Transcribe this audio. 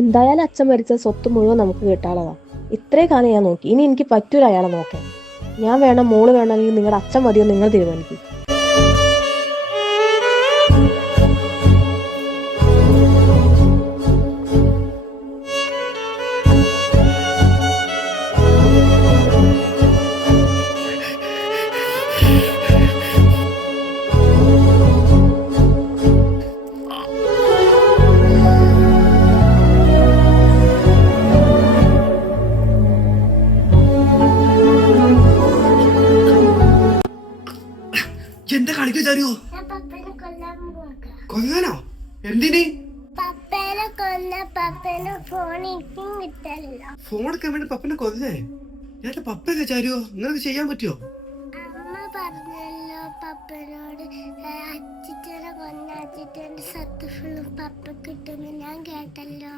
എന്തായാലും അച്ഛൻ മരിച്ച സ്വത്ത് മുഴുവൻ നമുക്ക് കിട്ടാനുള്ളതാ. ഇത്രേ കാലം ഞാൻ നോക്കി, ഇനി എനിക്ക് പറ്റൂല അയാളെ നോക്കാൻ. ഞാൻ വേണം, മോള് വേണം, അല്ലെങ്കിൽ നിങ്ങളുടെ അച്ഛൻ മതിയോ നിങ്ങൾ തീരുമാനിക്കും. എന്താ കളിക്കോ ചാരിയോ? കൊല്ലാനോ? എന്തിന്? ഫോൺ എടുക്കാൻ വേണ്ടി പപ്പനെ കൊല്ലേ? ഞാൻ പപ്പല്ലേ ചാരിയോ? നിങ്ങൾക്ക് ചെയ്യാൻ പറ്റുമോ? അമ്മ പറഞ്ഞല്ലോ പപ്പനോട്, അച്ചിട്ടനെ കൊന്ന അച്ചിട്ടന്റെ സത്ത് ഫുള്ളും പപ്പ കിട്ടുമെന്ന് ഞാൻ കേട്ടല്ലോ.